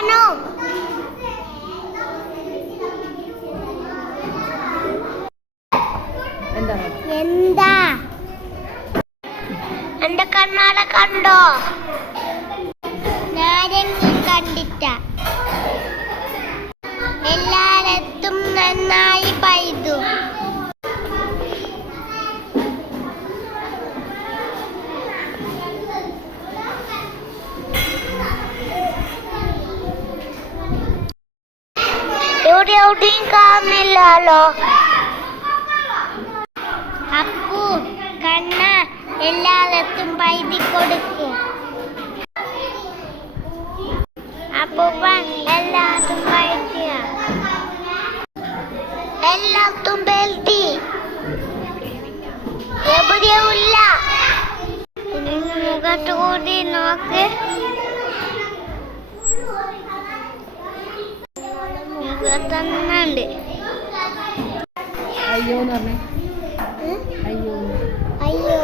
എന്താണോ എന്താ എന്റെ കണ്ണാട കണ്ടോ? ഞാനെങ്ങും കണ്ടിട്ട. എല്ലായിടത്തും നന്നായി പെയ്തു. ഇവിടെ എവിടെയും കാണുന്നില്ലല്ലോ. അപ്പു കണ്ണ എല്ലായിടത്തും പൈതി കൊടുക്കും. അപ്പൂപ്പൻ എല്ലാത്തും പൈതിയ എല്ലാത്തും പെൽത്തി എവിടെയുമില്ല. മുഖത്ത് കൂടി നോക്ക്. മുഖത്തന്നുണ്ട്. അയ്യോ എന്ന് പറഞ്ഞേ. അയ്യോ അയ്യോ